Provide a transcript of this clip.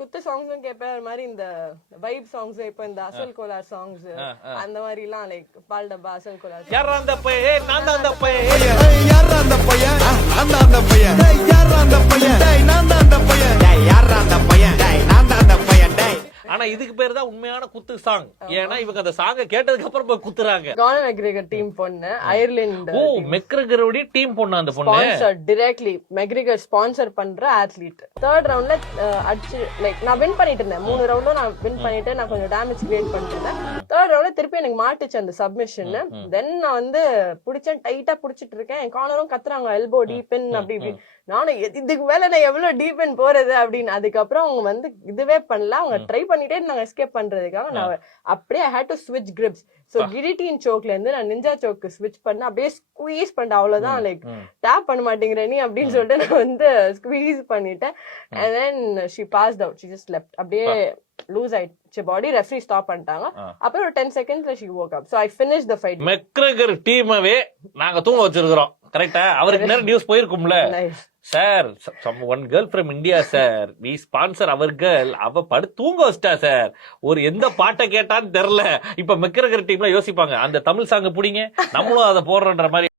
குத்து சாங்ஸும் கேட்பேன். அது மாதிரி இந்த வைப் சாங்ஸ், இப்போ இந்த அசல் கோலார் சாங்ஸ் அந்த மாதிரி எல்லாம் லைக் பால் டப்பா அசல் கோலார். யாரா அந்த பையன்? நான் தான் அந்த பையன். யாரா அந்த பையன்? நான் தான் அந்த பையன். யாரா அந்த பையன்? நான் தான் அந்த பையன். யாரா அந்த பையன்? நான் தான் அந்த பையன். ஆனா இதுக்கு பேர் தான் உண்மையான குத்து சாங். ஏன்னா இவங்க அந்த சாங்க கேட்டதுக்கு அப்புறம் போய் குத்துறாங்க. கானர் மெக்ரிகர் டீம் பொண்ணு, அயர்லாந்து. ஓ, மெக்ரிகரோட டீம் பொண்ணு அந்த பொண்ணு. ஸ்பான்சர் டைரக்ட்லி மெக்ரிகர் ஸ்பான்சர் பண்ற அத்லீட். தேர்ட் ரவுண்ட்ல அடிச்சு லைக் நான் வின் பண்ணிட்டு இருந்தேன். 3 ரவுண்டும் நான் வின் பண்ணிட்டு நான் கொஞ்சம் டேமேஜ் கிரியேட் பண்ணிட்டு இருந்தேன். தேர்ட் ரவுண்ட்ல திருப்பி எனக்கு மாட்டுச்சு அந்த சப்மிஷன். தென் நான் வந்து பிடிச்சேன், டைட்டா பிடிச்சிட்டு இருக்கேன். என் கார்னரும் கத்துறாங்க எல்போ டீப் இன் அப்படி இப்படி. நானும் இதுக்கு மேல நான் எவ்வளவு டீப் இன் போறது அப்படின்னு. அதுக்கப்புறம் அவங்க வந்து இதுவே பண்ணல, அவங்க ட்ரை பண்ணிட்டே நாங்க எஸ்கேப் பண்றதுக்காக நான் அப்படியே ஐ ஹேட் டு ஸ்விட்ச் கிரிப்ஸ். சோ கிரிட்டின் சோக்ல இருந்து நான் நிஞ்சா சோக்கு ஸ்விட்ச் பண்ண அப்படியே ஸ்குவீஸ் பண்ணிட்டேன். அவ்வளவுதான், லைக் டேப் பண்ண மாட்டேங்கிற நீ அப்படின்னு சொல்லிட்டு நான் வந்து ஸ்குவீஸ் பண்ணிட்டேன். and then she passed out, she just left. அப்படியே லூஸ் ஆயிடுச்சு பாடி. ரெஃபரி ஸ்டாப் பண்ணிட்டாங்க. அப்புறம் ஒரு 10 செகண்ட்ஸ்ல she woke up. so I finished the fight. McGregor டீமவே நாங்க தூங்க வச்சிருக்கிறோம். கரெக்டா? அவருக்கு நேரம் நியூஸ் போயிருக்கும்ல. Sir, one girl from India sir, we sponsor our girl, அவ தூங்க வச்சிட்டா சார். ஒரு எந்த பாட்டை கேட்டான்னு தெரியல. இப்ப மெக்ரிகர் டீம்ல யோசிப்பாங்க, அந்த தமிழ் சாங் பிடிங்க, நம்மளும் அதை போடுறோன்ற மாதிரி.